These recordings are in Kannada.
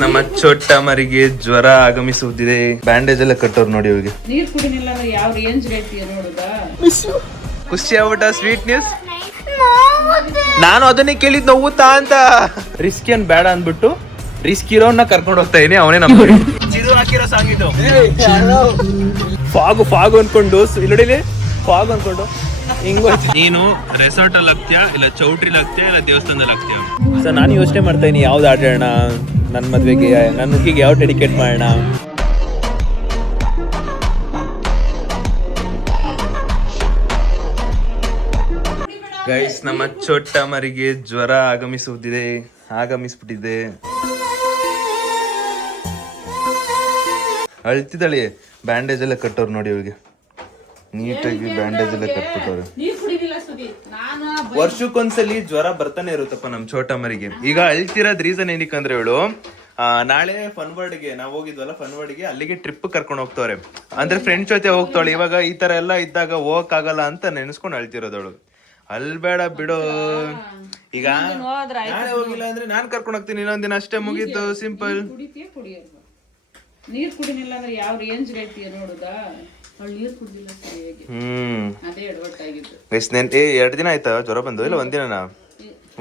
ನಮ್ಮ ಚೋಟ ಮರಿಗೆ ಜ್ವರ ಆಗಮಿಸುತ್ತಿದೆ. ಬ್ಯಾಂಡೇಜ್ ಎಲ್ಲ ಕಟ್ಟೋರು ನೋಡಿ ಇವಾಗ. ನೀರ್ ಕುಡಿನಿಲ್ಲ ಅಂದ್ರೆ ಯಾವ ರೇಂಜ್ ಹೇಳ್ತೀಯ ನೋಡುದಾ? ಖುಷಿ ಆಗ್ಬಿಟ್ಟ ಸ್ವೀಟ್ ನ್ಯೂಸ್. ನಾನು ಅದನ್ನೇ ಕೇಳಿದ್ ನೋವುತ್ತಾ ಅಂತ. ರಿಸ್ಕ್ ಏನ್ ಬೇಡ ಅಂದ್ಬಿಟ್ಟು ರಿಸ್ಕ್ ಇರೋನ್ನ ಕರ್ಕೊಂಡು ಹೋಗ್ತಾ ಇದೀನಿ. ಅವನೇ ನಮ್ಮ ಚಿರು ಹಾಕಿರೋ ಸಾಂಗ್ ಇದು. ಫಾಗು ಫಾಗು ಅನ್ಕೊಂಡು ಇಲ್ಲಡಿಲಿ ಫಾಗ್ ಅನ್ಕೊಂಡು ಹಿಂಗೋಯ್ತು. ನೀನು ರೆಸಾರ್ಟ್ ಅಲ್ಲಿ ಆಗ್ತೀಯಾ ಇಲ್ಲ ಚೌಟ್ರಿಲಿ ಆಗ್ತೀಯಾ ಇಲ್ಲ ದೇವಸ್ಥಾನದಲ್ಲಿ ಆಗ್ತೀಯಾ? ಸರ್ ನಾನು ಯೋಚನೆ ಮಾಡ್ತಾ ಇದೀನಿ ಯಾವ್ದು ಆಡೋಣ, ನನ್ನ ಮದ್ವೆಗೆ ನನ್ನ ಹುಡುಗಿಗೆ ಯಾವ ಡೆಡಿಕೇಟ್ ಮಾಡೋಣ. ಗೈಸ್ ನಮ್ಮ ಚೋಟ ಮರಿಗೆ ಜ್ವರ ಆಗಮಿಸ್ಬಿಟ್ಟಿದೆ. ಅಳ್ತಿದ್ದಾಳೆ. ಬ್ಯಾಂಡೇಜ್ ಎಲ್ಲ ಕಟ್ಟೋರು ನೋಡಿ ಇವ್ರಿಗೆ. ನೀಟಾಗಿ ಬ್ಯಾಂಡೇಜ್ ಎಲ್ಲ ಕಟ್ಬಿಟ್ಟವ್ರೆ. ವರ್ಷಕ್ಕೊಂದ್ಸಲಿ ಜ್ವರ ಬರ್ತಾನೆ ಇರುತ್ತಪ್ಪ ನಮ್ ಚೋಟ ಮರಿಗೆ. ಈಗ ಅಳ್ತಿರೋದ್ ರೀಸನ್ ಏನಕ್ಕಂದ್ರೆ ಇವಳು ನಾಳೆ ಫನ್ ವರ್ಡ್ಗೆ ನಾವ್ ಹೋಗಿದ್ವಲ್ಲ, ಫನ್ ವರ್ಡ್ಗೆ ಅಲ್ಲಿಗೆ ಟ್ರಿಪ್ ಕರ್ಕೊಂಡು ಹೋಗ್ತವ್ರೆ. ಅಂದ್ರೆ ಫ್ರೆಂಡ್ಸ್ ಜೊತೆ ಹೋಗ್ತಾವಳೆ. ಇವಾಗ ಈ ತರ ಎಲ್ಲ ಇದ್ದಾಗ ಹೋಗಕ್ ಆಗಲ್ಲ ಅಂತ ನೆನ್ಸ್ಕೊಂಡು ಅಳ್ತಿರೋದವಳು. ಅಲ್ಬೇಡ ಬಿಡು. ಈಗ ನಾಳೆ ಹೋಗಿಲ್ಲ ಅಂದ್ರೆ ನಾನ್ ಕರ್ಕೊಂಡು ಹೋಗ್ತೀನಿ, ಇನ್ನೊಂದಿನ ಅಷ್ಟೇ, ಮುಗೀತು, ಸಿಂಪಲ್. ನೀರ್ ಕುಡಿನಿಲ್ಲ ಅಂದ್ರೆ ಯಾವ ರೇಂಜ್ ಹೇಳ್ತೀಯ ನೋಡುದಾ? ನೀರ್ ಕುಡಿದಿಲ್ಲ ಸರಿಯಾಗಿ. ಅದೇ ಎಡವಟ್ಟಾಗಿದ್ದು. 2 ದಿನ ಆಯ್ತಾ ಜ್ವರ ಬಂದು? ಇಲ್ಲ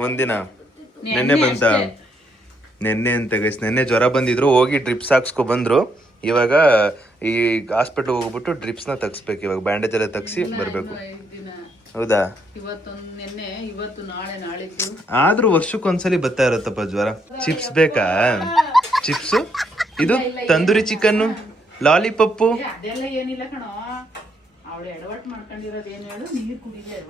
ಒಂದಿನ ನೆನ್ನೆ ಬಂತ. ನೆನ್ನೆ ಅಂತ ಗೈಸ್, ನೆನ್ನೆ ಜ್ವರ ಬಂದಿದ್ರು, ಹೋಗಿ ಡ್ರಿಪ್ಸ್ ಹಾಕ್ಸ್ಕೊ ಬಂದ್ರು. ಇವಾಗ ಈ ಹಾಸ್ಪಿಟಲ್ ಹೋಗ್ಬಿಟ್ಟು ಡ್ರಿಪ್ಸ್ ನ ತಗ್ಸ್ಬೇಕು. ಇವಾಗ ಬ್ಯಾಂಡೇಜ್ ಎಲ್ಲ ತಗ್ಸಿ ಬರ್ಬೇಕು. ಹೌದಾ? ಇವತ್ತು ನಾಳೆ ನಾಳಿದ್ದು ಆದ್ರೂ ವರ್ಷಕ್ಕೊಂದ್ಸಲಿ ಬರ್ತಾ ಇರತ್ತಪ್ಪ ಜ್ವರ. ಚಿಪ್ಸ್ ಬೇಕಾ? ಚಿಪ್ಸು, ಇದು ತಂದೂರಿ ಚಿಕನ್, ಲಾಲಿಪಪ್ಪು. ಅದೆಲ್ಲ ಏನಿಲ್ಲ ಕಣೋ, ಅವಳು ಎಡವಟ್ ಮಾಡ್ಕೊಂಡಿರೋದು ಏನ್ ಹೇಳು,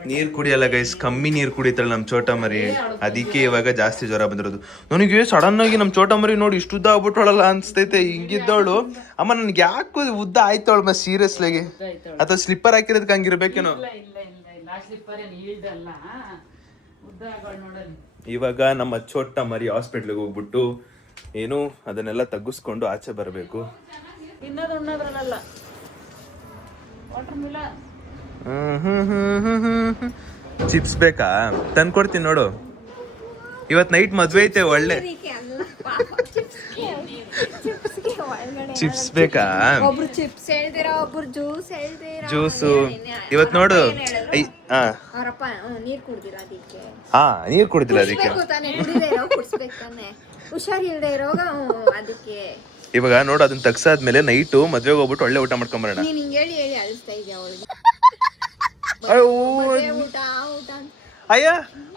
ನೀರ್ ಕುಡಿಯಲ್ಲ ಗೈಸ್, ಕಮ್ಮಿ ನೀರ್ ಕುಡಿತಾಳೆ ನಮ್ ಚೋಟ ಮರಿ. ಅದಕ್ಕೆ ಇವಾಗ ಜಾಸ್ತಿ ಜ್ವರ ಬಂದಿರೋದು. ನನಗೆ ಸಡನ್ ಆಗಿ ನಮ್ ಚೋಟ ಮರಿ ನೋಡಿ ಇಷ್ಟು ಉದ್ದ ಆಗ್ಬಿಟ್ಟವಳಲ್ಲ ಅನ್ಸ್ತೈತೆ. ಹಿಂಗಿದ್ದವಳು ಅಮ್ಮ ನನ್ಗೆ ಯಾಕೆ ಉದ್ದ ಆಯ್ತವಳು ಮ ಸೀರಿಯಸ್ಲಾಗಿ? ಅಥವಾ ಸ್ಲಿಪ್ಪರ್ ಹಾಕಿರೋದಕ್ಕೆ ಹಂಗಿರ್ಬೇಕೇನೋ. ಇವಾಗ ನಮ್ಮ ಚೋಟ ಮರಿ ಹಾಸ್ಪಿಟ್ಲಿಗೆ ಹೋಗ್ಬಿಟ್ಟು ಏನು ಅದನ್ನೆಲ್ಲ ತಗ್ಗಿಸ್ಕೊಂಡು ಆಚೆ ಬರಬೇಕು. ಚಿಪ್ಸ್ ಬೇಕಾ? ತಂದ್ಕೊಡ್ತೀನಿ ನೋಡು. ಇವತ್ ನೈಟ್ ಮದ್ವೆ ಐತೆ, ಒಳ್ಳೆ ಚಿಪ್ಸ್ ಬೇಕಾ? ಜ್ಯೂಸು ಇವತ್ ನೋಡು. ನೀರ್ ಕುಡ್ದಿಲ್ಲ ಅದಕ್ಕೆ. ಇವಾಗ ನೋಡು, ಅದನ್ನ ತಗ್ಸಾದ್ಮೇಲೆ ನೈಟು ಮದ್ವೆಗೆ ಹೋಗ್ಬಿಟ್ಟು ಒಳ್ಳೆ ಊಟ ಮಾಡ್ಕೊಂಬರೋಣ. ಅಯ್ಯ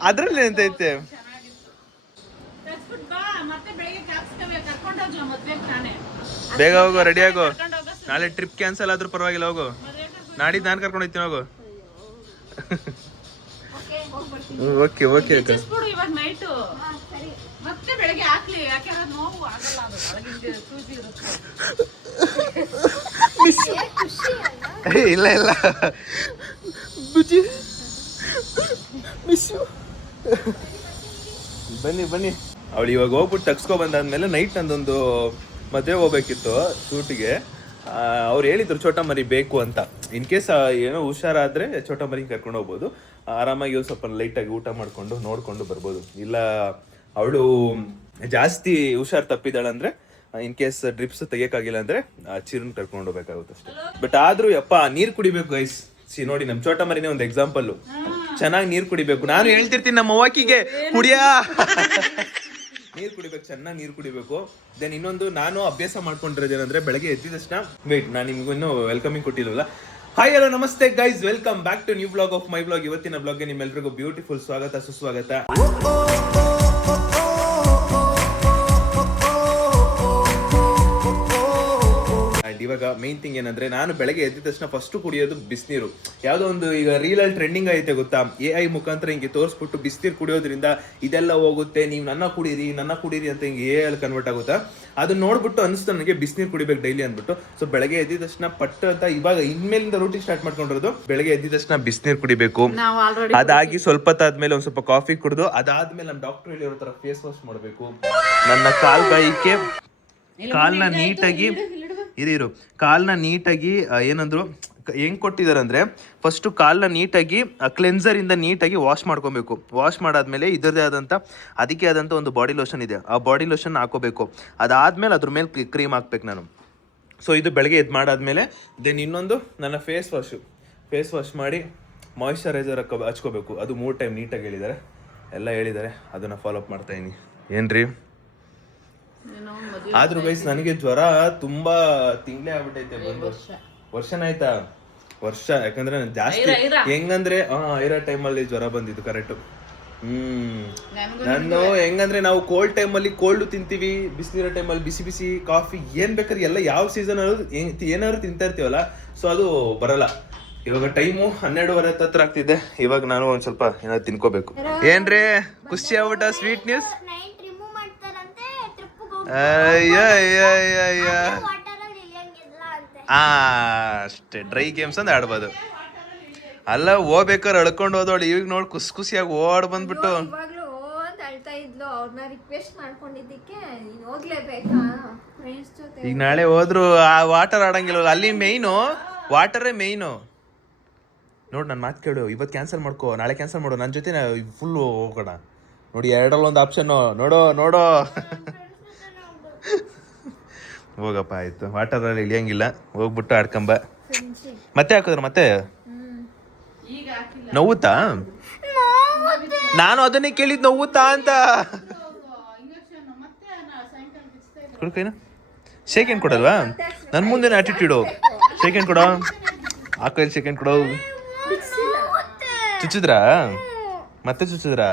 ಅದ್ರಲ್ಲಿ ಎಂತೈತೆ? ಬೇಗ ಹೋಗು, ರೆಡಿ ಆಗು. ನಾಳೆ ಟ್ರಿಪ್ ಕ್ಯಾನ್ಸಲ್ ಆದ್ರೂ ಪರವಾಗಿಲ್ಲ, ಹೋಗು. ನಾಡಿದ್ದು ನಾನು ಕರ್ಕೊಂಡು ಹೋಗ್ತೀನಿ, ಹೋಗು. ಓಕೆ ಓಕೆ ಅಕ್ಕ. ಇಲ್ಲ ಇಲ್ಲ ಬನ್ನಿ ಬನ್ನಿ. ಅವಳು ಇವಾಗ ಹೋಗ್ಬಿಟ್ಟು ತಗ್ಸ್ಕೊ ಬಂದಾದ್ಮೇಲೆ ನೈಟ್ ನಂದೊಂದು ಮದುವೆ ಹೋಗ್ಬೇಕಿತ್ತು ಶೂಟಿಗೆ. ಅವ್ರು ಹೇಳಿದ್ರು ಚೋಟ ಮರಿ ಬೇಕು ಅಂತ. ಇನ್ ಕೇಸ್ ಏನೋ ಹುಷಾರಾದ್ರೆ ಚೋಟ ಮರಿ ಕರ್ಕೊಂಡು ಹೋಗ್ಬೋದು. ಆರಾಮಾಗಿ ಸ್ವಲ್ಪ ಲೈಟಾಗಿ ಊಟ ಮಾಡ್ಕೊಂಡು ನೋಡ್ಕೊಂಡು ಬರ್ಬೋದು. ಇಲ್ಲ ಅವಳು ಜಾಸ್ತಿ ಹುಷಾರ್ ತಪ್ಪಿದಾಳಂದ್ರೆ, ಇನ್ ಕೇಸ್ ಡ್ರಿಪ್ಸ್ ತೆಗಿಯಕ್ಕಾಗಿಲ್ಲ ಅಂದ್ರೆ ಚಿರನ್ ಕರ್ಕೊಂಡು ಹೋಗ್ಬೇಕಾಗುತ್ತೆ ಅಷ್ಟೇ. ಬಟ್ ಆದ್ರೂ ಯಪ್ಪ ನೀರ್ ಕುಡಿಬೇಕು ಗೈಸ್. ನೋಡಿ ನಮ್ ಚೋಟ ಮರಿನೇ ಒಂದು ಎಕ್ಸಾಂಪಲ್. ಚೆನ್ನಾಗಿ ನೀರ್ ಕುಡಿಬೇಕು. ನಾನು ಹೇಳ್ತಿರ್ತೀನಿ ನಮ್ಮ ಅವ್ವಕಿಗೆ, ಕುಡಿಯಾ ನೀರ್ ಕುಡಿಬೇಕು, ಚೆನ್ನಾಗಿ ನೀರ್ ಕುಡಿಬೇಕು. ದೆನ್ ಇನ್ನೊಂದು ನಾನು ಅಭ್ಯಾಸ ಮಾಡ್ಕೊಂಡಿರೋದೇನಂದ್ರೆ, ಬೆಳಗ್ಗೆ ಎದ್ದಿದ ತಕ್ಷಣ ನಾನು ನಿಮ್ಗೂ ಇನ್ನೂ ವೆಲ್ಕಮಿಂಗ್ ಕೊಟ್ಟಿಲ್ವಲ್ಲ. Hi hello namaste guys, welcome back to new blog of my blog. ಇವತ್ತಿನ ಬ್ಲಾಗ್ಗೆ ನಿಮ್ಮೆಲ್ರಿಗೂ ಬ್ಯೂಟಿಫುಲ್ ಸ್ವಾಗತ, ಸುಸ್ವಾಗತ. ಇವಾಗ ಮೇನ್ ಥಿಂಗ್ ಏನಂದ್ರೆ, ನಾನು ಬೆಳಗ್ಗೆ ಎದ್ದ ತಕ್ಷಣ ಫಸ್ಟ್ ಕುಡಿಯೋದು ಬಿಸಿನೀರು. ಯಾವ್ದೋ ಒಂದು ಈಗ ರೀಲ್ ಅಲ್ಲಿ ಟ್ರೆಂಡಿಂಗ್ ಐತೆ ಗೊತ್ತಾ, AI ಮುಖಾಂತರ ಹಿಂಗೆ ತೋರಿಸ್ಬಿಟ್ಟು ಬಿಸಿನೀರು ಕುಡಿಯೋದ್ರಿಂದ ಇದೆಲ್ಲ ಹೋಗುತ್ತೆ, ನೀವು ನನ್ನ ಕುಡೀರಿ ಅಂತ ಹಿಂಗೆ AI ಅಲ್ಲಿ ಕನ್ವರ್ಟ್ ಆಗುತ್ತಾ. ಅದನ್ನ ನೋಡ್ಬಿಟ್ಟು ಅನಿಸ್ತು ನನಗೆ ಬಿಸಿನೀರು ಕುಡಿಬೇಕು ಡೈಲಿ ಅಂದ್ಬಿಟ್ಟು. ಸೊ ಬೆಳಗ್ಗೆ ಎದ್ದ ತಕ್ಷಣ ಪಟ್ಟು ಅಂತ ಇವಾಗ ಇನ್ಮೇಲಿಂದ ರೂಟೀನ್ ಸ್ಟಾರ್ಟ್ ಮಾಡ್ಕೊಂಡಿರೋದು. ಬೆಳಗ್ಗೆ ಎದ್ದ ತಕ್ಷಣ ಬಿಸಿನೀರು ಕುಡಿಬೇಕು. ಅದಾಗಿ ಸ್ವಲ್ಪ ಹೊತ್ತಾದ್ಮೇಲೆ ಒಂದ್ ಸ್ವಲ್ಪ ಕಾಫಿ ಕುಡಿದು, ಅದಾದ್ಮೇಲೆ ನಮ್ಮ ಡಾಕ್ಟರ್ ಹೇಳಿರೋ ತರ ಫೇಸ್ ವಾಶ್ ಮಾಡಬೇಕು. ನನ್ನ ಕಾಲ್ನ ನೀಟಾಗಿ ಕಾಲ್ನ ನೀಟಾಗಿ ಏನಂದ್ರು ಹೆಂಗೆ ಕೊಟ್ಟಿದ್ದಾರೆ ಅಂದರೆ ಫಸ್ಟು ಕಾಲನ್ನ ನೀಟಾಗಿ ಕ್ಲೆನ್ಸರಿಂದ ನೀಟಾಗಿ ವಾಶ್ ಮಾಡ್ಕೊಬೇಕು. ವಾಶ್ ಮಾಡಾದ್ಮೇಲೆ ಇದರದೇ ಆದಂಥ ಅದಕ್ಕೆ ಆದಂಥ ಒಂದು ಬಾಡಿ ಲೋಷನ್ ಇದೆ, ಆ ಬಾಡಿ ಲೋಷನ್ ಹಾಕೋಬೇಕು. ಅದಾದಮೇಲೆ ಅದ್ರ ಮೇಲೆ ಕ್ರೀಮ್ ಹಾಕ್ಬೇಕು ನಾನು. ಸೊ ಇದು ಬೆಳಗ್ಗೆ ಎದ್ದು ಮಾಡಾದ್ಮೇಲೆ ದೆನ್ ಇನ್ನೊಂದು ನನ್ನ ಫೇಸ್ ವಾಶ್ ಮಾಡಿ ಮಾಯಿಶ್ಚರೈಸರ್ ಹಚ್ಕೋಬೇಕು. ಅದು 3 ಟೈಮ್ ನೀಟಾಗಿ ಹೇಳಿದ್ದಾರೆ, ಎಲ್ಲ ಹೇಳಿದ್ದಾರೆ, ಅದನ್ನು ಫಾಲೋಅಪ್ ಮಾಡ್ತಾಯಿದ್ದೀನಿ. ಏನ್ರಿ ಆದ್ರೂ ಗೈಸ್ ನನಗೆ ಜ್ವರ ತುಂಬಾ ತಿಂಗಳೇ ಆಗ್ಬಿಟ್ಟೈತೆ, ಬಂದು ವರ್ಷನಾಯ್ತಾ? ವರ್ಷ. ಯಾಕಂದ್ರೆ ನಾನು ಜಾಸ್ತಿ ಹೆಂಗಂದ್ರೆ ಐರಾ ಟೈಮಲ್ಲಿ ಜ್ವರ ಬಂದಿದ್ದು ಕರೆಕ್ಟ್. ನಾನು ಹೆಂಗಂದ್ರೆ ನಾವು ಕೋಲ್ಡ್ ಟೈಮಲ್ಲಿ ಕೋಲ್ಡ್ ತಿಂತೀವಿ, ಬಿಸಿಲಿರೋ ಟೈಮಲ್ಲಿ ಬಿಸಿ ಬಿಸಿ ಕಾಫಿ ಏನ್ ಬೇಕಾದ್ರೆ ಎಲ್ಲ ಯಾವ ಸೀಸನ್ ಏನಾದ್ರು ತಿಂತಾ ಇರ್ತೀವಲ್ಲ, ಸೊ ಅದು ಬರಲ್ಲ. ಇವಾಗ ಟೈಮು 12:30 ಹತ್ರ ಆಗ್ತಿದೆ. ಇವಾಗ ನಾನು ಒಂದ್ ಸ್ವಲ್ಪ ಏನಾದ್ರು ತಿನ್ಕೋಬೇಕು. ಏನ್ರಿ ಖುಷಿ ಆಗ್ಬಿಟ್ಟ? Sweet news. ಅಷ್ಟೇ ಡ್ರೈ ಗೇಮ್ಸ್ ಅಂತ ಆಡ್ಬೋದು. ಅಲ್ಲ ಹೋಗ್ಬೇಕಾದ್ರೆ ಅಳ್ಕೊಂಡು ಹೋದವಳು ಈಗ ನೋಡಿ ಖುಷಿಯಾಗಿ ಓಡ್ ಬಂದ್ಬಿಟ್ಟು ಈಗ ನಾಳೆ ಹೋದ್ರು ಆ ವಾಟರ್ ಆಡಂಗಿಲ್ಲ. ಅಲ್ಲಿ ಮೇಯ್ನು ವಾಟರೇ ಮೇಯ್ನು. ನೋಡು ನನ್ನ ಮಾತು ಕೇಳು, ಇವತ್ತು ಕ್ಯಾನ್ಸಲ್ ಮಾಡ್ಕೋ, ನಾಳೆ ಕ್ಯಾನ್ಸಲ್ ಮಾಡು, ನನ್ನ ಜೊತೆ ಫುಲ್ ಹೋಗೋಣ. ನೋಡಿ 2ರಲ್ಲಿ1 ಆಪ್ಷನ್ನು ನೋಡೋ ಹೋಗಪ್ಪ. ಆಯ್ತು, ವಾಟರಲ್ಲಿ ಇಳಿಯಂಗಿಲ್ಲ, ಹೋಗ್ಬಿಟ್ಟು ಆಡ್ಕೊಂಬ. ಮತ್ತೆ ಹಾಕಿದ್ರು ಮತ್ತೆ ನೋವುತ್ತಾ? ನಾನು ಅದನ್ನೇ ಕೇಳಿದ್, ನೋವುತ್ತಾ ಅಂತ. ಕೊಡ್ಕೈನ ಶೇಕ್ ಹ್ಯಾಂಡ್ ಕೊಡಲ್ವಾ? ನನ್ನ ಮುಂದೆ ಆಟಿಟ್ಯೂಡು. ಶೇಕ್ ಹ್ಯಾಂಡ್ ಕೊಡೋ, ಆ ಕೈಲಿ ಶೇಕ್ ಹ್ಯಾಂಡ್ ಕೊಡೋ. ಚುಚ್ಚಿದ್ರಾ? ಮತ್ತೆ ಚುಚ್ಚಿದ್ರಾ?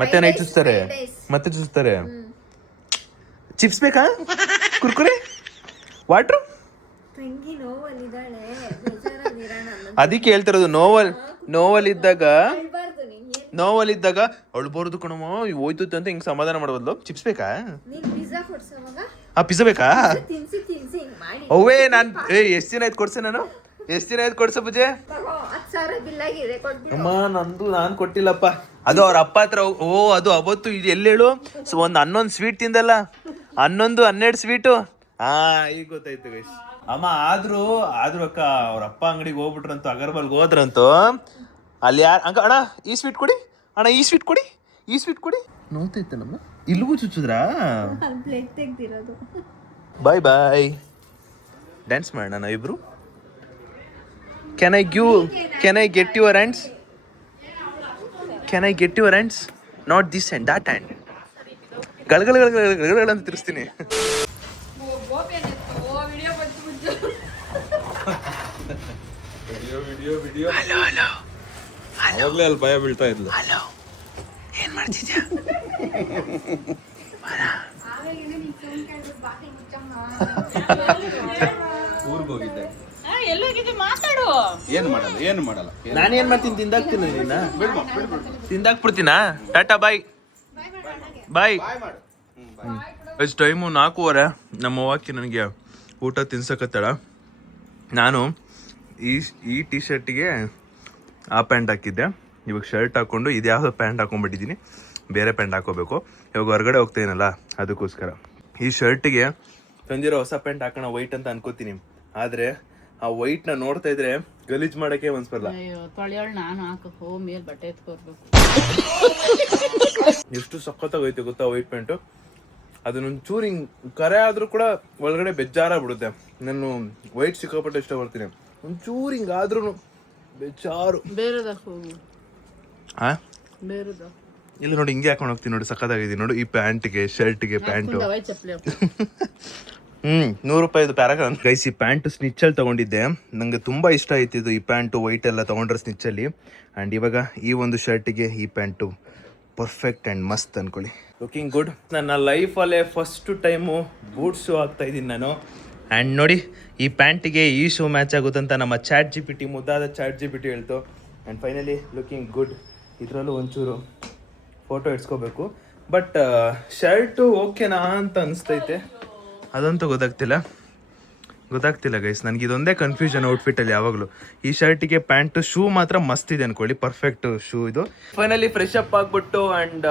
ಮತ್ತೆ ನೈಟ್ ಚುಚ್ತಾರೆ, ಮತ್ತೆ ಚುಚ್ತಾರೆ. ಚಿಪ್ಸ್ ಬೇಕಾ? ಕುರ್ಕುರೆ, ವಾಟ್ರು? ಅದಕ್ಕೆ ಹೇಳ್ತಿರೋದು, ನೋವಲ್ಲಿದ್ದಾಗ ಅಳ್ಬಾರ್ದು ಕಣಮ್ಮ, ಹೋಯ್ತು ಅಂತ ಹಿಂಗ್ ಸಮಾಧಾನ ಮಾಡಬಾರ್ದು. ಚಿಪ್ಸ್ ಬೇಕಾ? ಪಿಜ್ಜಾ ಬೇಕಾ? ಅವೇ ನಾನು ಎಷ್ಟು ದಿನ ಆಯ್ತು ಕೊಡ್ಸೆ? ನಾನು ಎಷ್ಟು ದಿನ ಆಯ್ತು ಕೊಡ್ಸ ಪೂಜೆ? ಅಮ್ಮ ನಂದು ನಾನು ಕೊಟ್ಟಿಲ್ಲಪ್ಪ. ಅದು ಅವ್ರ ಅಪ್ಪ ಹತ್ರ. ಅದು ಅವತ್ತು ಇದು ಎಲ್ಲೇಳು ಒಂದು 11 ಸ್ವೀಟ್ ತಿಂದಲ್ಲ, 12 ಸ್ವೀಟು. ಈಗ ಗೊತ್ತಾಯ್ತು ಗೈಸ್. ಅಮ್ಮ ಆದ್ರೂ ಅಕ್ಕ ಅವ್ರ ಅಪ್ಪ ಅಂಗಡಿಗೆ ಹೋಗ್ಬಿಟ್ರಂತು, ಅಗರ್ಬಲ್ಗೆ ಹೋದ್ರಂತು. ಅಲ್ಲಿ ಯಾರು ಅಣ್ಣ ಈ ಸ್ವೀಟ್ ಕೊಡಿ, ಅಣ್ಣ ಈ ಸ್ವೀಟ್ ಕೊಡಿ, ಈ ಸ್ವೀಟ್ ಕೊಡಿ. ನೋಡ್ತೈತೆ ನಮ್ಮ ಇಲ್ಲಿಗೂ ಚುಚ್ಚಿದ್ರಾ? ಬಾಯ್ ಡ್ಯಾನ್ಸ್ ಮಾಡೋಣ ನಾವಿಬ್ರು. Can I get your hands? Can I get your hands? Not this hand, that hand. ಗಳಗಳ ಅಂತ ತಿರ್ಸ್ತೀನಿ. ವಿಡಿಯೋ ಹಲೋ ಅವಾಗಲೇ ಅಲ್ಲಿ ಭಯ ಬೀಳ್ತಾ ಇದ್ಲು. ಹಲೋ ಏನ್ ಮಾಡ್ತಿದ್ಯಾ? ಊರ್ಗೆ ಹೋಗಿದ್ದೆ. ಏನು ಮಾಡಲ್ಲ. ನಾನೇನ್ ಮಾಡ್ತೀನಿ? ತಿಂದಾಕ್ತೀನಿ. ನೀನ ತಿಂದಾಕ್ಬಿಡ್ತೀನಾ? ಟಾಟಾ ಬಾಯ್. ಎಷ್ಟು ಟೈಮು 4:15. ನಮ್ಮ ಅವ್ವಕ್ಕೆ ನನಗೆ ಊಟ ತಿನ್ಸಕತ್ತಾಳ. ನಾನು ಈ ಟಿ ಶರ್ಟಿಗೆ ಆ ಪ್ಯಾಂಟ್ ಹಾಕಿದ್ದೆ, ಇವಾಗ ಶರ್ಟ್ ಹಾಕ್ಕೊಂಡು ಇದ್ಯಾವುದೋ ಪ್ಯಾಂಟ್ ಹಾಕೊಂಡ್ಬಿಟ್ಟಿದ್ದೀನಿ. ಬೇರೆ ಪ್ಯಾಂಟ್ ಹಾಕೋಬೇಕು. ಇವಾಗ ಹೊರಗಡೆ ಹೋಗ್ತಾಯಿನಲ್ಲ ಅದಕ್ಕೋಸ್ಕರ. ಈ ಶರ್ಟಿಗೆ ತಂದಿರೋ ಹೊಸ ಪ್ಯಾಂಟ್ ಹಾಕೋಣ ವೈಟ್ ಅಂತ ಅನ್ಕೋತೀನಿ. ಆದರೆ ಆ ವೈಟ್ನ ನೋಡ್ತಾ ಇದ್ರೆ ಗಲೀಜ್ ಮಾಡಕ್ಕೆ ಮನ್ಸ್ಬರಲ್ಲ. ಎಷ್ಟು ಸಖತ್ತಾಗೈತೆ ಗೊತ್ತಾ ವೈಟ್ ಪ್ಯಾಂಟು. ಅದನ್ನೊಂಚೂರು ಹಿಂಗ್ ಕರೆ ಆದ್ರೂ ಕೂಡ ಒಳಗಡೆ ಬೆಜ್ಜಾರ ಬಿಡುತ್ತೆ. ನಾನು ವೈಟ್ ಸಿಕ್ಕಾಪಟ್ಟೆ ಇಷ್ಟಪಡ್ತೀನಿ. ಒಂಚೂರು ಹಿಂಗಾದ್ರೂ ಬೆಜ್ಜಾರು. ಇಲ್ಲ ನೋಡಿ, ಹಿಂಗೆ ಹಾಕೊಂಡು ಹೋಗ್ತೀನಿ ನೋಡಿ, ಸಖತ್ತಾಗಿದ್ದೀನಿ ನೋಡಿ. ಈ ಪ್ಯಾಂಟ್ಗೆ ಶರ್ಟ್ಗೆ ಪ್ಯಾಂಟು 100 ರೂಪಾಯಿದು ಪ್ಯಾರಾಗಾನ್ ಗೈಸ್. ಈ ಪ್ಯಾಂಟು ಸ್ನಿಚ್ಚಲ್ಲಿ ತೊಗೊಂಡಿದ್ದೆ, ನನಗೆ ತುಂಬ ಇಷ್ಟ ಆಯ್ತಿದ್ದು ಈ ಪ್ಯಾಂಟು. ವೈಟ್ ಎಲ್ಲ ತೊಗೊಂಡ್ರೆ ಸ್ನಿಚ್ಚಲ್ಲಿ. ಆ್ಯಂಡ್ ಇವಾಗ ಈ ಒಂದು ಶರ್ಟಿಗೆ ಈ ಪ್ಯಾಂಟು ಪರ್ಫೆಕ್ಟ್ ಆ್ಯಂಡ್ ಮಸ್ತ್ ಅನ್ಕೊಳ್ಳಿ. Looking good. ನನ್ನ ಲೈಫಲ್ಲೇ ಫಸ್ಟ್ ಟೈಮು ಬೂಟ್ ಶೂ ಆಗ್ತಾ ಇದ್ದೀನಿ ನಾನು. ಆ್ಯಂಡ್ ನೋಡಿ, ಈ ಪ್ಯಾಂಟಿಗೆ ಈ ಶೂ ಮ್ಯಾಚ್ ಆಗುತ್ತಂತ ನಮ್ಮ ChatGPT, ಮುದ್ದಾದ ChatGPT ಹೇಳ್ತು. And finally looking good. ಇದರಲ್ಲೂ ಒಂಚೂರು ಫೋಟೋ ಇಡ್ಸ್ಕೋಬೇಕು. ಬಟ್ ಶರ್ಟು ಓಕೆನಾ ಅಂತ ಅನಿಸ್ತೈತೆ, ಅದಂತೂ ಗೊತ್ತಾಗ್ತಿಲ್ಲ ಗೈಸ್. ನನಗೆ ಇದೊಂದೇ ಕನ್ಫ್ಯೂಷನ್ ಔಟ್ಫಿಟ್ಟಲ್ಲಿ ಯಾವಾಗಲೂ. ಈ ಶರ್ಟಿಗೆ ಪ್ಯಾಂಟು, ಶೂ ಮಾತ್ರ ಮಸ್ತ್ ಇದೆ ಅನ್ಕೊಳ್ಳಿ, ಪರ್ಫೆಕ್ಟ್ ಶೂ ಇದು. ಫೈನಲಿ ಫ್ರೆಶ್ ಅಪ್ ಆಗಿಬಿಟ್ಟು ಆ್ಯಂಡ್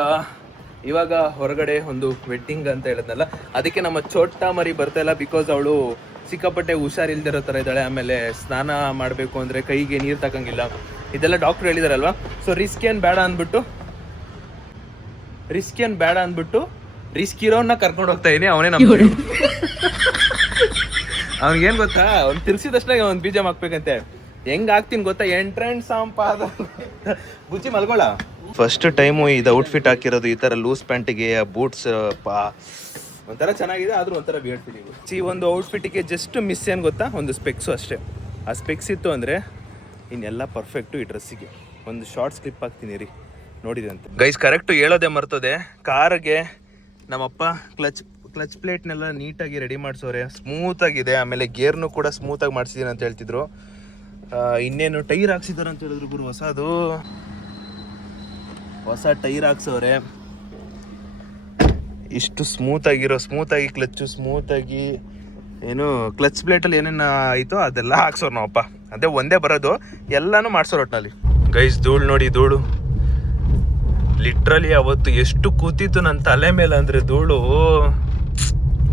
ಇವಾಗ ಹೊರಗಡೆ ಒಂದು ವೆಡ್ಡಿಂಗ್ ಅಂತ ಹೇಳಿದ್ನಲ್ಲ, ಅದಕ್ಕೆ ನಮ್ಮ ಚೋಟ ಮರಿ ಬರ್ತಾ ಇಲ್ಲ. ಬಿಕಾಸ್ ಅವಳು ಸಿಕ್ಕಾಪಟ್ಟೆ ಹುಷಾರಿಲ್ದಿರೋ ಥರ ಇದ್ದಾಳೆ. ಆಮೇಲೆ ಸ್ನಾನ ಮಾಡಬೇಕು ಅಂದರೆ ಕೈಗೆ ನೀರು ತಕ್ಕಂಗಿಲ್ಲ. ಇದೆಲ್ಲ ಡಾಕ್ಟ್ರು ಹೇಳಿದಾರಲ್ವಾ. ಸೊ ರಿಸ್ಕ್ ಏನು ಬೇಡ ಅಂದ್ಬಿಟ್ಟು ರಿಸ್ಕ್ ಇರೋನ್ನ ಕರ್ಕೊಂಡು ಹೋಗ್ತಾ ಇದೀನಿ. ಅವನೇ ನಮ್ಮ ಅವ್ನಿಗೇನು ಗೊತ್ತಾ, ಅವ್ನು ತಿರ್ಸಿದಷ್ಟೇ ಒಂದು ಬೀಜ ಹಾಕ್ಬೇಕಂತೆ. ಹೆಂಗ್ ಹಾಕ್ತೀನಿ ಗೊತ್ತಾ, ಎಂಟ್ರೆನ್ಸ್ ಸಂಪಾದ ಬುಚ್ಚಿ ಮಲ್ಗೋಳ. ಫಸ್ಟ್ ಟೈಮು ಇದು ಔಟ್ಫಿಟ್ ಹಾಕಿರೋದು, ಈ ಥರ ಲೂಸ್ ಪ್ಯಾಂಟಿಗೆ ಬೂಟ್ಸ್ ಒಂಥರ ಚೆನ್ನಾಗಿದೆ, ಆದ್ರೂ ಒಂಥರ ಬಿಯರ್ಡ್ ಫೀಲಿಂಗ್. ಈ ಒಂದು ಔಟ್ಫಿಟ್ಟಿಗೆ ಜಸ್ಟ್ ಮಿಸ್ ಏನು ಗೊತ್ತಾ, ಒಂದು ಸ್ಪೆಕ್ಸು ಅಷ್ಟೇ. ಆ ಸ್ಪೆಕ್ಸ್ ಇತ್ತು ಅಂದರೆ ಇನ್ನೆಲ್ಲ ಪರ್ಫೆಕ್ಟು. ಈ ಡ್ರೆಸ್ಸಿಗೆ ಒಂದು ಶಾರ್ಟ್ಸ್ ಕ್ಲಿಪ್ ಹಾಕ್ತೀನಿ ರೀ, ನೋಡಿದಂತೆ. ಗೈಸ್ ಕರೆಕ್ಟು ಹೇಳೋದೇ ಮರ್ತದೆ, ಕಾರ್ಗೆ ನಮ್ಮಪ್ಪ ಕ್ಲಚ್ ಪ್ಲೇಟ್ನೆಲ್ಲ ನೀಟಾಗಿ ರೆಡಿ ಮಾಡಿಸೋರೆ, ಸ್ಮೂತಾಗಿದೆ. ಆಮೇಲೆ ಗೇರ್ನು ಕೂಡ ಸ್ಮೂತಾಗಿ ಮಾಡಿಸಿದ್ದೀನಿ ಅಂತ ಹೇಳ್ತಿದ್ರು. ಇನ್ನೇನು ಟೈರ್ ಹಾಕ್ಸಿದ್ದಾರೆ ಅಂತ ಹೇಳಿದ್ರು ಗುರು, ಹೊಸ ಟೈರ್ ಹಾಕ್ಸೋರೆ. ಇಷ್ಟು ಸ್ಮೂತಾಗಿ ಕ್ಲಚ್ಚು ಸ್ಮೂತಾಗಿ ಏನು ಕ್ಲಚ್ ಪ್ಲೇಟಲ್ಲಿ ಏನೇನು ಆಯಿತೋ ಅದೆಲ್ಲ ಹಾಕ್ಸೋರು ನಾವಪ್ಪ. ಅದೇ ಒಂದೇ ಬರೋದು, ಎಲ್ಲನೂ ಮಾಡ್ಸೋರು ಒಟ್ಟಿನಲ್ಲಿ. ಗೈಸ್ ಧೂಳು ನೋಡಿ, ಧೂಳು ಲಿಟ್ರಲಿ ಅವತ್ತು ಎಷ್ಟು ಕೂತಿತ್ತು ನನ್ನ ತಲೆ ಮೇಲೆ ಅಂದರೆ ಧೂಳು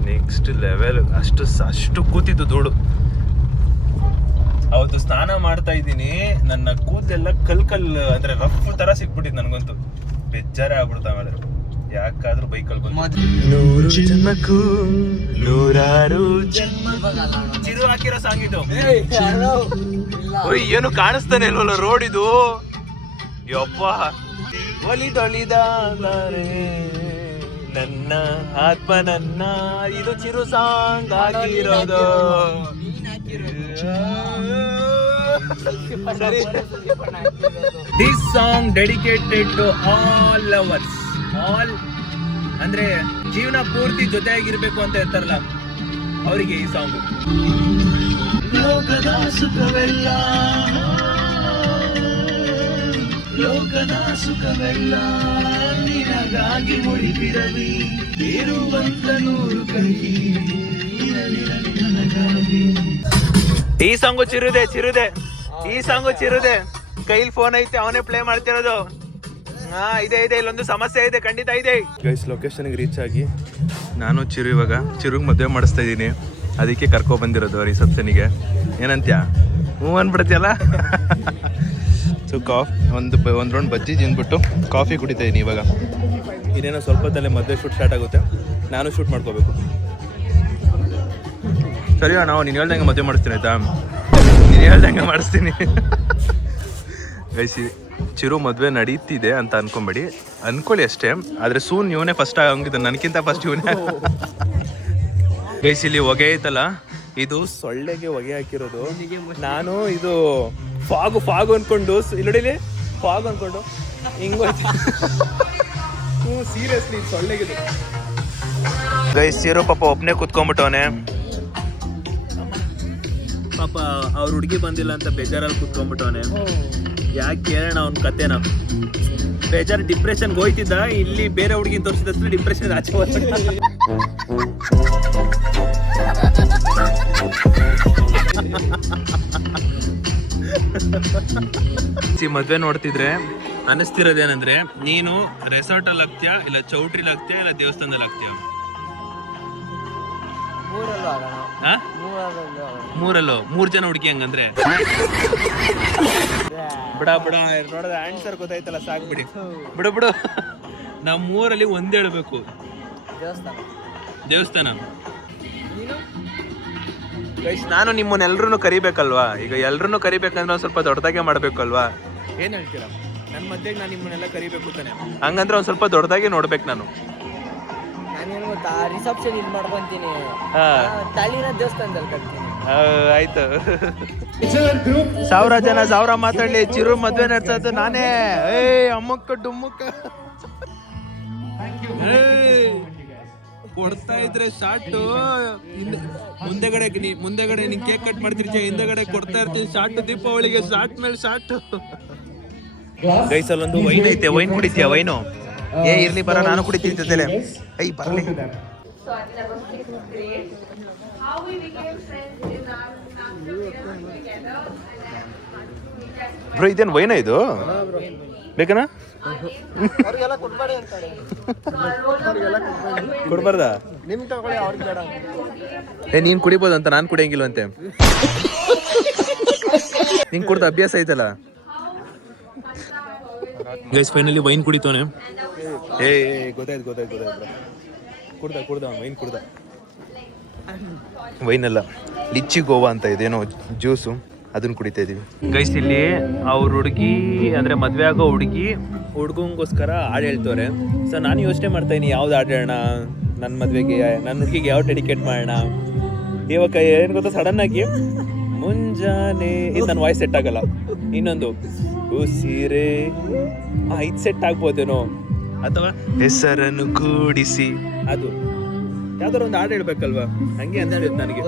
ನೆಕ್ಸ್ಟ್ ಲೆವೆಲ್. ಅಷ್ಟು ಕೂತಿತ್ತು ಧೂಳು. ಅವತ್ತು ಸ್ನಾನ ಮಾಡ್ತಾ ಇದ್ದೀನಿ, ನನ್ನ ಕೂದಲೆಲ್ಲ ಕಲ್ ಅಂದ್ರೆ ರಫ್ ತರ ಸಿಕ್ಬಿಟ್ಟಿತ್ತು. ನನಗಂತೂ ಬೇಜಾರೇ ಆಗ್ಬಿಡ್ತಾ. ಆಮೇಲೆ ಯಾಕಾದ್ರೂ ಬೈಕಲ್ಲಿ ಬಂದು 100 ಜನ್ಮಕ್ಕೂ 100 ಜನ್ಮ ಚಿರು ಹಾಕಿರೋ ಸಾಂಗ್ ಇದು. ಏನು ಕಾಣಿಸ್ತಾನೆ ಇಲ್ವಲ್ಲ ರೋಡ್ ಇದು. ಯಪ್ಪ ಒಲಿದೊಲಿದಾದರೆ ನನ್ನ ಆತ್ಮ ನನ್ನ, ಇದು ಚಿರು ಸಾಂಗ್ ಹಾಕಿರೋದು. ಸರಿ, this song dedicated to all lovers. All ಅಂದ್ರೆ ಜೀವನ ಪೂರ್ತಿ ಜೊತೆಯಾಗಿರ್ಬೇಕು ಅಂತ ಇರ್ತಾರಲ್ಲ, ಅವರಿಗೆ ಈ ಸಾಂಗ್. ಲೋಕದ ಸುಖವೆಲ್ಲ ನಿನಗಾಗಿ ಮುಡಿದಿರಲಿ, ಇರುವಂತ 100 ಕೈ. ಈ ಸಾಂಗು ಚಿರುದೆ ಈ ಸಾಂಗು ಚಿರುದೆ. ಕೈಲಿ ಫೋನ್ ಐತೆ, ಅವನೇ ಪ್ಲೇ ಮಾಡ್ತಿರೋದು. ಇದೆ ಇಲ್ಲೊಂದು ಸಮಸ್ಯೆ ಇದೆ, ಖಂಡಿತ ಇದೆ. ಗೈಸ್ ಲೊಕೇಶನ್ಗೆ ರೀಚ್ ಆಗಿ ನಾನು ಇವಾಗ ಚಿರುಗ್ ಮದುವೆ ಮಾಡಿಸ್ತಾ ಇದ್ದೀನಿ. ಅದಕ್ಕೆ ಕರ್ಕೊ ಬಂದಿರೋದು ರಿಸೆಪ್ಷನಿಗೆ. ಏನಂತ್ಯಾ, ಹ್ಞೂ ಅಂದ್ಬಿಡ್ತೀಯಲ್ಲ. ಸೊ ಒಂದು ರೌಂಡ್ ಬಜ್ಜಿ ತಿಂದ್ಬಿಟ್ಟು ಕಾಫಿ ಕುಡಿತಾ ಇದ್ದೀನಿ ಇವಾಗ. ಇನ್ನೇನೋ ಸ್ವಲ್ಪ ತಲೆ ಮದುವೆ ಶೂಟ್ ಸ್ಟಾರ್ಟ್ ಆಗುತ್ತೆ, ನಾನು ಶೂಟ್ ಮಾಡ್ಕೋಬೇಕು. ಸರಿ ನಾವು ನೀನು ಹೇಳ್ದಂಗೆ ಮದುವೆ ಮಾಡಿಸ್ತೀನಿ ಆಯ್ತಾ, ನೀನು ಹೇಳ್ದಂಗೆ ಮಾಡಿಸ್ತೀನಿ. ಗೈಸಿ ಚಿರು ಮದುವೆ ನಡೀತಿದೆ ಅಂತ ಅನ್ಕೊಳ್ಳಿ ಅಷ್ಟೇ. ಆದರೆ ಸೂನ್ ಇವನೇ ಫಸ್ಟ್ ಹಂಗಿದ್ದ, ನನಗಿಂತ ಫಸ್ಟ್ ಇವನೇ. ಗೈಸ್ ಇಲ್ಲಿ ಹೊಗೆ ಐತಲ್ಲ, ಇದು ಸೊಳ್ಳೆಗೆ ಹೊಗೆ ಹಾಕಿರೋದು. ನಾನು ಇದು ಫಾಗು ಅನ್ಕೊಂಡು ಇಲ್ಲಡಿಲಿ ಫಾಗ್ ಅನ್ಕೊಂಡು ಹಿಂಗೋಯ್ತು. ಸೀರಿಯಸ್ಲಿ ಸೊಳ್ಳೆಗಿದೆ. ಗೈಸ್ ಚಿರು ಪಾಪ ಒಬ್ಬನೇ ಕುತ್ಕೊಂಡ್ಬಿಟ್ಟವನೆ. ಪಾಪ ಅವ್ರ ಹುಡುಗಿ ಬಂದಿಲ್ಲ ಅಂತ ಬೇಜಾರಲ್ಲಿ ಕುತ್ಕೊಂಡ್ಬಿಟ್ಟವನೆ. ಯಾಕೆ ಕೇಳೋಣ ಅವ್ನ ಕತೆನ. ಬೇಜಾರು ಡಿಪ್ರೆಷನ್ಗೆ ಹೋಯ್ತಿದ್ದ, ಇಲ್ಲಿ ಬೇರೆ ಹುಡುಗಿನ ತೋರಿಸಿದ ಡಿಪ್ರೆಷನ್ ಆಚೆ ಮದ್ವೆ ನೋಡ್ತಿದ್ರೆ ಅನಿಸ್ತಿರೋದೇನಂದ್ರೆ, ನೀನು ರೆಸಾರ್ಟಲ್ಲಿ ಆಗ್ತೀಯಾ, ಇಲ್ಲ ಚೌಟ್ರಿಲಿ ಆಗ್ತೀಯಾ, ಇಲ್ಲ ದೇವಸ್ಥಾನದಲ್ಲಿ ಆಗ್ತೀಯಾ? ಮೂರಲ್ಲೋ 3 ಜನ ಹುಡುಗಿ ಹಂಗಂದ್ರೆ ಬಿಡ ನೋಡೋದ ಆನ್ಸರ್ ಗೊತ್ತಾಯ್ತಲ್ಲ, ಸಾಕು ಬಿಡು. ನಾವು 3ರಲ್ಲಿ ಒಂದೇ ಹೇಳ್ಬೇಕು. ದೇವಸ್ಥಾನ. ನಾನು ನಿಮ್ಮನ್ನೆಲ್ಲರೂ ಕರಿಬೇಕಲ್ವಾ? ಈಗ ಎಲ್ಲರನ್ನೂ ಕರಿಬೇಕಂದ್ರೆ ಒಂದು ಸ್ವಲ್ಪ ದೊಡ್ಡದಾಗೆ ಮಾಡ್ಬೇಕಲ್ವಾ? ಏನ್ ಹೇಳ್ತೀರಾ? ನನ್ನ ಮಧ್ಯೆ ನಾನು ನಿಮ್ಮನ್ನೆಲ್ಲ ಕರಿಬೇಕು ತಾನೆ, ಹಂಗಂದ್ರೆ ಒಂದು ಸ್ವಲ್ಪ ದೊಡ್ಡದಾಗೆ ನೋಡ್ಬೇಕು ನಾನು. ರಿಸೆಪ್ಷನ್ ಇಲ್ಲಿ ಮಾಡ್ಕೊಂತೀನಿ, ತಾಳಿನ ದೇವಸ್ಥಾನದಲ್ಲಿ ಕಟ್ತೀನಿ. ಆಯ್ತು. 1000 ಜನ 1000 ಮಾತಾಡ್ಲಿ, ಚಿರು ಮದ್ವೆ ನಡ್ಸೋದು ನಾನೇ. ಅಮ್ಮಕ್ಕ ಡುಮ್ಮಕ್ಕ ಕೊಡ್ತಾ ಇದ್ರೆ ಶಾರ್ಟು, ಮುಂದೆಗಡೆ ನೀನ್ ಕೇಕ್ ಕಟ್ ಮಾಡ್ತಿರ್ತೀಯ, ಹಿಂದೆಗಡೆ ಕೊಡ್ತಾ ಇರ್ತೀನಿ ಶಾರ್ಟ್. ದೀಪಾವಳಿಗೆ ಶಾರ್ಟ್ ಮೇಲೆ ಶಾರ್ಟ್. ಗೈಸ್ ಅಲ್ಲೊಂದು ವೈನ್ ಐತೆ, ವೈನ್ ಕುಡಿತೀಯ? ವೈನು ಇರ್ಲಿ ಬರ, ನಾನು ಕುಡಿತಿರ್ತೇನೆ. ಬರ್ಲಿ. ಬ್ರೋ ಇದೇನು ವೈನ ಇದು? ಬೇಕನಾ? ಅವ್ರಿಗೆಲ್ಲ ಕೊಡ್ಬೇಡಿ ಅಂತಾರೆ. ಕೊಡ್ಬಾರ್ದಾ? ನಿಮ್ಗೆ ತಗೊಳ್ಳಿ, ಅವ್ರಿಗೆ ಬೇಡ. ನೀನ್ ಕುಡಿಬೋದು ಅಂತ ನಾನು ಕುಡಿಯಂಗಿಲ್ವಂತೆ. ನಿಂಗೆ ಕುಡ್ದ ಅಭ್ಯಾಸ ಐತಲ್ಲ. ಗೈಸ್ ಫೈನಲಿ ವೈನ್ ಕುಡಿತವನೆ. ಏ ಗೊತ್ತಾಯ್ತು ಕುಡ್ದ ವೈನ್ ಕುಡ್ದ. ವೈನ್ ಅಲ್ಲ, ಲಿಚ್ಚಿ ಗೋವಾ ಅಂತ ಇದೇನೋ ಜ್ಯೂಸು, ಅದನ್ನ ಕುಡಿತಾ ಇದೀವಿ ಗೈಸ್. ಇಲ್ಲಿ ಅವ್ರ ಹುಡುಗಿ ಅಂದ್ರೆ ಮದ್ವೆ ಆಗೋ ಹುಡುಗಂಗೋಸ್ಕರ ಹಾಡು ಹೇಳ್ತವ್ರೆ. ಸೊ ನಾನು ಯೋಚನೆ ಮಾಡ್ತಾ ಇದೀನಿ ಯಾವ್ದು ಹಾಡು ಹೇಳೋಣ ನನ್ನ ಮದ್ವೆಗೆ, ನನ್ನ ಹುಡುಗಿಗೆ ಯಾವ ಡೆಡಿಕೇಟ್ ಮಾಡೋಣ. ಇವಾಗ ಏನು ಗೊತ್ತಾ, ಸಡನ್ ಆಗಿ ಮುಂಜಾನೆ ಇದು ನನ್ನ ವಾಯ್ಸ್ ಸೆಟ್ ಆಗಲ್ಲ. ಇನ್ನೊಂದು ಉಸಿರೇ ಇದು ಸೆಟ್ ಆಗ್ಬೋದೇನೋ, ಅಥವಾ ಹೆಸರನ್ನು ಕೂಡಿಸಿ, ಅದು ಯಾವ್ದಾರು ಒಂದು ಹಾಡು ಹೇಳ್ಬೇಕಲ್ವಾ, ಹಂಗೆ ಅನ್ಸುತ್ತೆ ನನಗೆ.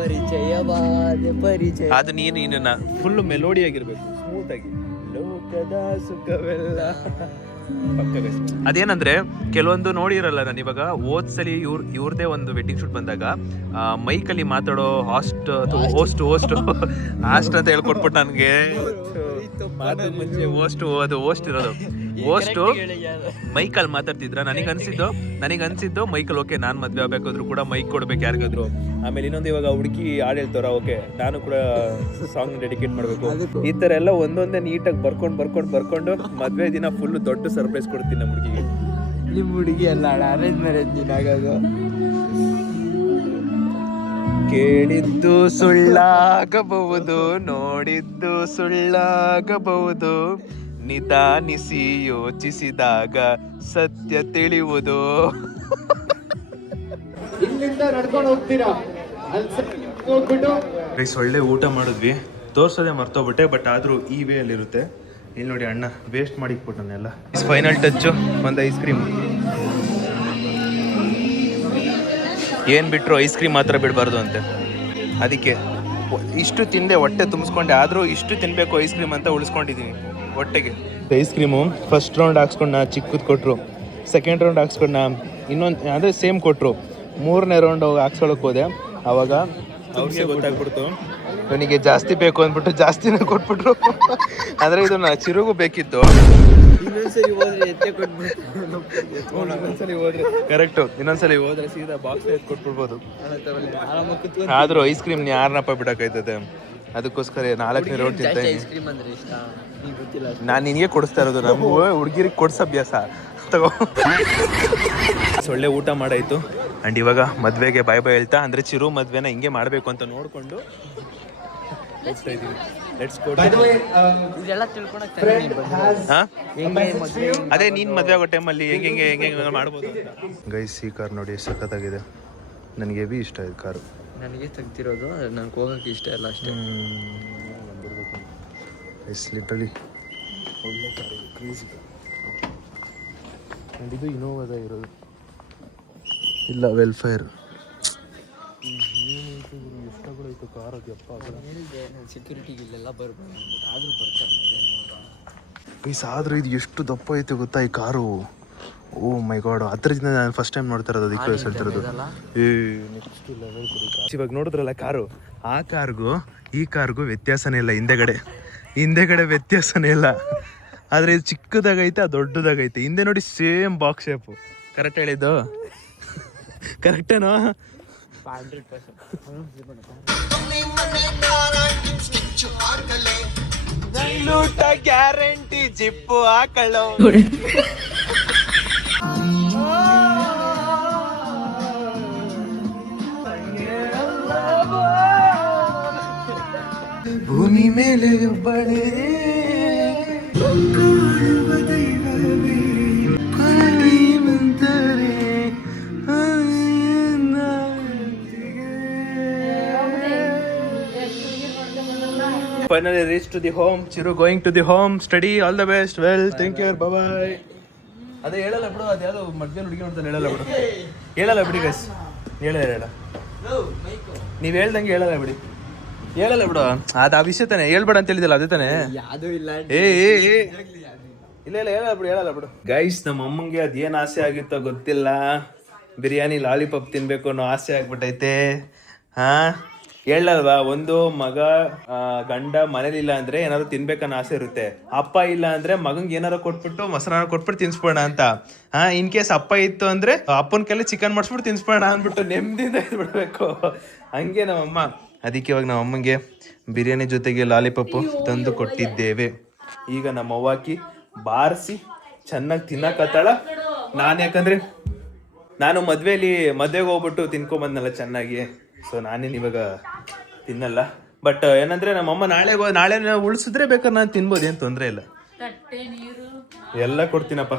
ಅದು ನೀನು ಫುಲ್ ಮೆಲೋಡಿ ಆಗಿರ್ಬೇಕು, ಸ್ಮೂತ್ ಆಗಿ. ಲೋಕದ ಸುಖವೆಲ್ಲ ಅದೇನಂದ್ರೆ ಕೆಲವೊಂದು ನೋಡಿರಲ್ಲ ನಾನು ಇವಾಗ ಓದ್ಸಲಿ ಇವ್ರದೇ ಒಂದು ವೆಡ್ಡಿಂಗ್ ಶೂಟ್ ಬಂದಾಗ ಮೈಕಲ್ಲಿ ಮಾತಾಡೋ ಹೋಸ್ಟ್ ಅಂತ ಹೇಳ್ಕೊಟ್ಬಿಟ್ಟು ನನಗೆ ಮುಂಚೆ ಹೋಸ್ಟ್ ಇರೋದು ಮೈಕಲ್ಲಿ ಮಾತಾಡ್ತಿದ್ರ. ನನಗೆ ಅನ್ಸಿದ್ದು ಮೈಕಲ್ ಓಕೆ ನಾನು ಮದ್ವೆ ಆಗ್ಬೇಕಾದ್ರು ಕೂಡ ಮೈಕ್ ಕೊಡ್ಬೇಕು ಯಾರಿಗಾದ್ರು. ಆಮೇಲೆ ಇನ್ನೊಂದು ಇವಾಗ ಹುಡುಗಿ ಹಾಡು ಹೇಳ್ತಾರ, ಓಕೆ ನಾನು ಕೂಡ ಸಾಂಗ್ ಡೆಡಿಕೇಟ್ ಮಾಡ್ಬೇಕು. ಈ ತರ ಎಲ್ಲ ಒಂದೊಂದೇ ನೀಟಾಗಿ ಬರ್ಕೊಂಡು ಮದ್ವೆ ದಿನ ಫುಲ್ ದೊಡ್ಡ ಸರ್ಪ್ರೈಸ್ ಕೊಡ್ತೀನಿ ನಮ್ಮ ಹುಡುಗಿಗೆ. ನಿಮ್ಮ ಹುಡುಗಿ ಅಲ್ಲ, ಅರೇಂಜ್ ಮ್ಯಾರೇಜ್ ನೀನಾಗೋದು. ಕೇಳಿದ್ದು ಸುಳ್ಳಾಗಬಹುದು, ನೋಡಿದ್ದು ಸುಳ್ಳಾಗಬಹುದು, ನಿಧಾನಿಸಿ ಯೋಚಿಸಿದಾಗ ಸತ್ಯ ತಿಳಿಯುವುದು. ಇಲ್ಲಿಂದ ನಡ್ಕೊಂಡು ಹೋಗ್ತೀರಾ, ಒಳ್ಳೆ ಊಟ ಮಾಡಿದ್ವಿ, ತೋರ್ಸೋದೇ ಮರ್ತೋಗ್ಬಿಟ್ಟೆ. ಬಟ್ ಆದ್ರೂ ಈ ವೇ ಅಲ್ಲಿ ಇರುತ್ತೆ. ಇಲ್ಲಿ ನೋಡಿ ಅಣ್ಣ ವೇಸ್ಟ್ ಮಾಡಿಕ್ಬಿಟ್ಟನೆಲ್ಲ. ಫೈನಲ್ ಟಚ್ಚು ಒಂದು ಐಸ್ ಕ್ರೀಮ್. ಏನು ಬಿಟ್ಟರು ಐಸ್ ಕ್ರೀಮ್ ಮಾತ್ರ ಬಿಡಬಾರ್ದು ಅಂತೆ. ಅದಕ್ಕೆ ಇಷ್ಟು ತಿಂದೆ, ಹೊಟ್ಟೆ ತುಂಬಿಸ್ಕೊಂಡೆ. ಆದರೂ ಇಷ್ಟು ತಿನ್ನಬೇಕು ಐಸ್ ಕ್ರೀಮ್ ಅಂತ ಉಳಿಸ್ಕೊಂಡಿದ್ದೀನಿ ಹೊಟ್ಟೆಗೆ. ಐಸ್ ಕ್ರೀಮು ಫಸ್ಟ್ ರೌಂಡ್ ಹಾಕ್ಸ್ಕೊಂಡ ಚಿಕ್ಕದು ಕೊಟ್ಟರು, ಸೆಕೆಂಡ್ ರೌಂಡ್ ಹಾಕ್ಸ್ಕೊಂಡ ಇನ್ನೊಂದು ಅದೇ ಸೇಮ್ ಕೊಟ್ಟರು, ಮೂರನೇ ರೌಂಡ್ ಹಾಕ್ಸ್ಕೊಳಕ್ಕೆ ಹೋದೆ. ಆವಾಗ ಅವ್ರಿಗೆ ಗೊತ್ತಾಗ್ಬಿಡ್ತು ನನಗೆ ಜಾಸ್ತಿ ಬೇಕು ಅಂದ್ಬಿಟ್ಟು ಜಾಸ್ತಿನೇ ಕೊಟ್ಬಿಟ್ರು. ಅಂದರೆ ಇದನ್ನ ಚಿರುಗು ಬೇಕಿತ್ತು. ಇನ್ನೊಂದ್ಸರಿ ಹೋದ್ರೆ ಎತ್ತೆ ಕೊಟ್ಬಿಟ್ಟು ಕರೆಕ್ಟು, ಇನ್ನೊಂದ್ಸಲಿ ಹೋದ್ರೆ ಸೀದಾ ಬಾಕ್ಸ್ ಕೊಟ್ಬಿಡ್ಬೋದು. ಆದ್ರೂ ಐಸ್ ಕ್ರೀಮ್ ಯಾರನ್ನಪ್ಪ ಬಿಡಕ್ಕಾಯ್ತದೆ. ಅದಕ್ಕೋಸ್ಕರ 4ನೇ ರೌಂಡ್ ತಿಂತ ನಾನು ನಿನಗೆ ಕೊಡಿಸ್ತಾ ಇರೋದು. ನಮಗೂ ಹುಡುಗಿರಿಗೆ ಕೊಡ್ಸ ಅಭ್ಯಾಸ ತಗೋ. ಒಳ್ಳೆ ಊಟ ಮಾಡಾಯ್ತು. ಆ್ಯಂಡ್ ಇವಾಗ ಮದುವೆಗೆ ಬಾಯ್ ಬಾಯ್ ಹೇಳ್ತಾ, ಅಂದರೆ ಚಿರು ಮದುವೆನ ಹಿಂಗೆ ಮಾಡಬೇಕು ಅಂತ ನೋಡಿಕೊಂಡು ಹೋಗ್ತಾ ಇದ್ದೀವಿ. Let's go. ಅದೇ ನೀನು ಮದುವೆ ಆಗೋ ಟೈಮಲ್ಲಿ ಹೆಂಗೆ ಮಾಡ್ಬೋದು ಅಂತ. ಗೈಸ್ ಈ ಕಾರ್ ನೋಡಿ ಸಖತ್ತಾಗಿದೆ, ನನಗೆ ಹೆವಿ ಇಷ್ಟ ಆಯ್ತು ಕಾರು. ನನಗೆ ತೆಗ್ದಿರೋದು, ನನಗೆ ಹೋಗೋಕ್ಕೆ ಇಷ್ಟ ಇಲ್ಲ ಅಷ್ಟೇ. ಇಟ್ಸ್ ಲಿಟರಲಿ ಒಳ್ಳೆ ಕಾರ್ ಇದು, ಕ್ರೇಜಿ. ಆ್ಯಂಡ್ ಇದು ಇನೋವಾದ ಇರೋದು, ಇಲ್ಲ ವೆಲ್ಫೇರ್. ಎಷ್ಟಾಗೋಯ್ತು ಕಾರ್ ಅದಪ್ಪ. ಸೆಕ್ಯೂರಿಟಿಗೆ ಇಲ್ಲೆಲ್ಲ ಬರ್ಬೋದು, ಆದರೂ ಬರ್ತಾರೆ. ಗೈಸ್ ಆದರೂ ಇದು ಎಷ್ಟು ದಪ್ಪ ಐತೆ ಗೊತ್ತಾ ಈ ಕಾರು. ಓ ಮೈ ಗಾಡ್, ಅದರಿಂದ ನಾನು ಫಸ್ಟ್ ಟೈಮ್ ನೋಡ್ತಾ ಇರೋದು. ಅದಕ್ಕೆ ಹೇಳ್ತಿರೋದು ನೆಕ್ಸ್ಟ್ ಲೆವೆಲ್. ಇವಾಗ ನೋಡಿದ್ರಲ್ಲ ಕಾರು, ಆ ಕಾರ್ಗೂ ಈ ಕಾರ್ಗೂ ವ್ಯತ್ಯಾಸನೇ ಇಲ್ಲ. ಹಿಂದೆಗಡೆ ವ್ಯತ್ಯಾಸನೇ ಇಲ್ಲ. ಆದರೆ ಇದು ಚಿಕ್ಕದಾಗೈತೆ, ಅದು ದೊಡ್ಡದಾಗೈತೆ. ಹಿಂದೆ ನೋಡಿ ಸೇಮ್ ಬಾಕ್ಸ್ ಶೇಪು. ಕರೆಕ್ಟ್ ಹೇಳಿದ್ದು? ಕರೆಕ್ಟೇನೋ? 100% ಗ್ಯಾರಂಟಿ ಜಿಪ್ಪು ಹಾಕೊಳ್ಳೋ. ಭೂಮಿ ಮೇಲೆ ಒಬ್ಬಳೇ Finally reached to the home. Chiru going to the home. Study. All the best. Well, take care. Bye bye. ಅದೇ ಹೇಳಲ್ಲ ಬಿಡು, ಅದ್ಯಾವುದು ಮಧ್ಯ ಹುಡುಗಿ ನೋಡ್ತಾನೆ. ಹೇಳಲ್ಲ ಬಿಡಿ ಗೈಸ್, ಹೇಳ ನೀವು ಹೇಳ್ದಂಗೆ ಹೇಳಲ್ಲ ಬಿಡಿ. ಅದು ಆ ವಿಷಯ ತಾನೆ, ಹೇಳ್ಬೇಡ ಅಂತ ಹೇಳಿದಲ್ಲ, ಅದೇ ತಾನೆ. ಇಲ್ಲ ಹೇಳಲ್ಲ ಬಿಡು. ಗೈಸ್ ನಮ್ಮ ಅಮ್ಮಂಗೆ ಅದೇನು ಆಸೆ ಆಗಿತ್ತೋ ಗೊತ್ತಿಲ್ಲ, ಬಿರಿಯಾನಿ ಲಾಲಿಪಾಪ್ ತಿನ್ಬೇಕು ಅನ್ನೋ ಆಸೆ ಆಗ್ಬಿಟ್ಟೈತೆ. ಹೇಳಲ್ವಾ, ಒಂದು ಮಗ ಗಂಡ ಮನೇಲಿಲ್ಲ ಅಂದ್ರೆ ಏನಾದ್ರು ತಿನ್ಬೇಕನ್ನೋ ಆಸೆ ಇರುತ್ತೆ. ಅಪ್ಪ ಇಲ್ಲ ಅಂದ್ರೆ ಮಗಂಗೆ ಏನಾರು ಕೊಟ್ಬಿಟ್ಟು ಮೊಸರನ್ನ ಕೊಟ್ಬಿಟ್ಟು ತಿನ್ಸ್ಬೋಣ ಅಂತ. ಇನ್ ಕೇಸ್ ಅಪ್ಪ ಇತ್ತು ಅಂದ್ರೆ ಅಪ್ಪನ ಕೈಲಿ ಚಿಕನ್ ಮಾಡಿಸ್ಬಿಟ್ಟು ತಿನ್ಸ್ಬೋಣ ಅಂದ್ಬಿಟ್ಟು ನೆಮ್ಮದಿಯಿಂದ ಇದ್ಬಿಡ್ಬೇಕು. ಹಂಗೆ ನಮ್ಮಮ್ಮ. ಅದಕ್ಕೆ ಇವಾಗ ನಮ್ಮ ಅಮ್ಮಂಗೆ ಬಿರಿಯಾನಿ ಜೊತೆಗೆ ಲಾಲಿಪಾಪು ತಂದು ಕೊಟ್ಟಿದ್ದೇವೆ. ಈಗ ನಮ್ಮ ಅವ್ವಾಕಿ ಬಾರಿಸಿ ಚೆನ್ನಾಗಿ ತಿನ್ನಕತ್ತಾಳ. ಯಾಕಂದ್ರೆ ನಾನು ಮದ್ವೆಗೆ ಹೋಗ್ಬಿಟ್ಟು ತಿನ್ಕೊಂಬಂದನಲ್ಲ ಚೆನ್ನಾಗಿ, ಸೊ ನಾನೇನು ಇವಾಗ ತಿನ್ನಲ್ಲ. ಬಟ್ ಏನಂದ್ರೆ ನಮ್ಮಮ್ಮ ನಾಳೆ ಉಳಿಸಿದ್ರೆ ಬೇಕಾದ್ರೆ ನಾನು ತಿನ್ಬೋದು, ಏನು ತೊಂದರೆ ಇಲ್ಲ. ತಟ್ಟೆ ನೀರು ಎಲ್ಲ ಕೊಡ್ತೀನಪ್ಪ.